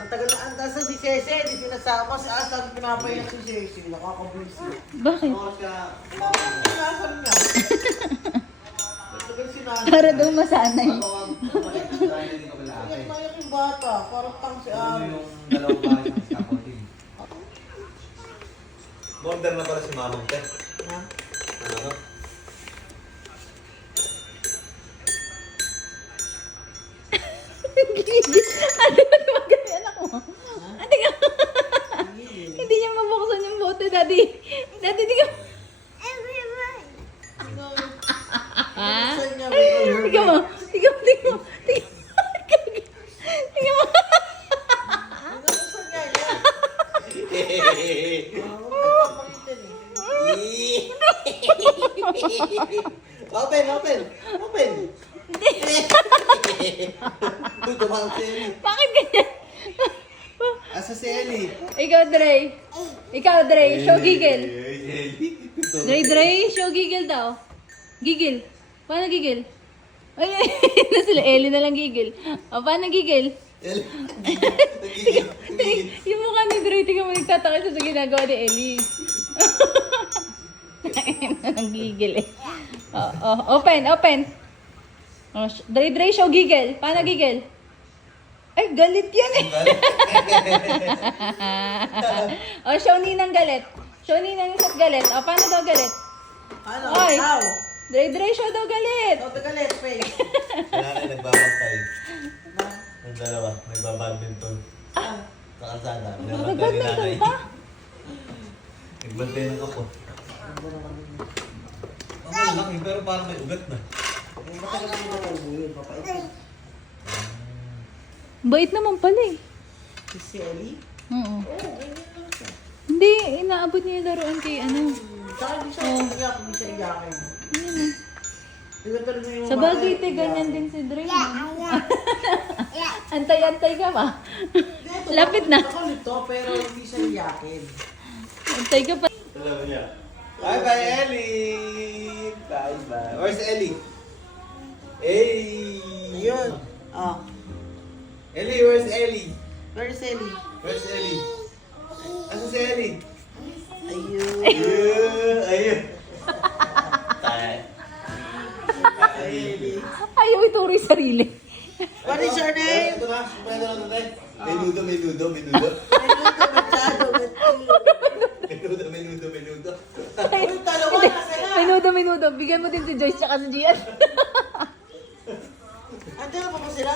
Matagal na anda sa si Cece, di sinasama si Asan, pinapayak si Cece, nakakabisi. Bakit? Sinasal niya. Matagal sinasal. Para daw masanay. Mayak yung bata, parang tang si Ari. Yung dalawang bahay ng scaffolding. Modern na pala si Mamang Ted. Ha? Ano? Ate, ba't magaling anak mo? Ate ka. Hindi niya mabuksan yung bote, daddy. Daddy, di ka. Saan niya? Tiga mo. Tiga mo. Tiga mo. Tiga mo. Tiga mo. Saan niya yan? Open, open, open. Uy, tumawag si Ellie. Bakit ganyan? Asa si Ellie? Ikaw, Dre. Ikaw, Dre. Show gigil. Dre, show gigil daw. Gigil. Paano gigil? Ay, na sila. Ellie na lang gigil. O, paano gigil? Yung mukha ni Dre, tingnan mo, nagtataka siya sa ginagawa ni Ellie. Ang gigil eh. Open, open. Oh, Dre, show gigil. Paano gigil? Ay, galit yan eh. Oh, show Ninang galit. Show Ninang isa't galit. Oh, paano daw galit? Ano? Oy. How? Dre, show daw galit. Ito galit, face. Si nanay nagbabantay. Yung dalawa, nagbabadminton. Sa kalsada. Nagbabantay ni nanay. Nagbadminton pa? Nagbantay ng ako. Ang laki, pero parang may ugat na. Matagal na yung yun, papait. Bait naman pala eh. Si Ellie? Oo. Oo, ganyan lang siya. Hindi, inaabot niya yung laruan kay ano. Saka di siya iyak, di siya iyakin. Yun eh. Diba talaga yung Sa bagay, te, ganyan din si Dre. no? Antay-antay ka ba? Lapit na. Ako nito, pero hindi siya iyakin. Antay ka pa. Alam niya. Bye-bye, Ellie! Bye-bye. Where's Ellie? Hey! Ayun. Ah. Ellie, where's Ellie? Where's Ellie? Where's Ellie? Asa si Ellie? Ayun. Ayun! Ayun! Tay. Ellie. Ayaw ituro yung sarili. What is your name? Ito na, pwede na tayo. Menudo, menudo, menudo. Menudo, machado, Menudo, menudo, menudo. Uy, dalawa na sila. Minudo. Bigyan mo din si Joyce tsaka si Gian. Andiyan pa ba sila?